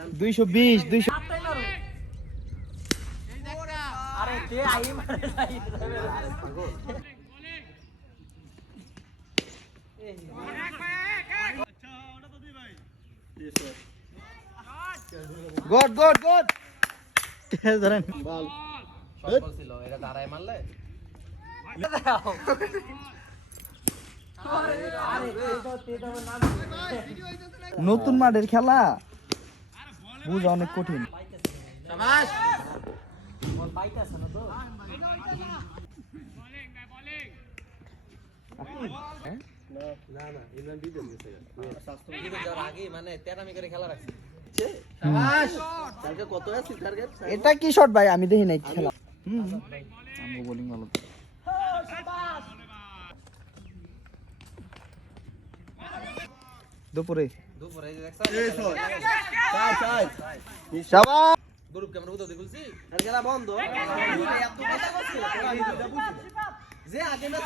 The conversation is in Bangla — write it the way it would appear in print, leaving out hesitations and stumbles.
220 200 আরে দে আই মারে যাই গুড গুড গুড ধরেন বল শট ছিল এটা দাঁড়ায় মারলে নতুন মাঠের খেলা বুঝা অনেক কঠিন শাবাশ বল পাইতাছ না তো না ইমরান দিতে গেছে স্বাস্থ্য দিতে যাওয়ার আগে মানে তেরামি করে খেলা রাখছে শাবাশ কালকে কত আছে টার্গেট এটা কি শট ভাই আমি দেখি নাই খেলা আমগো বোলিং ভালো দুপুরে দেখছ শাবাশ গ্রুপ ক্যামেরা উদয় দেখুলছি আর খেলা বন্ধ যে আগে না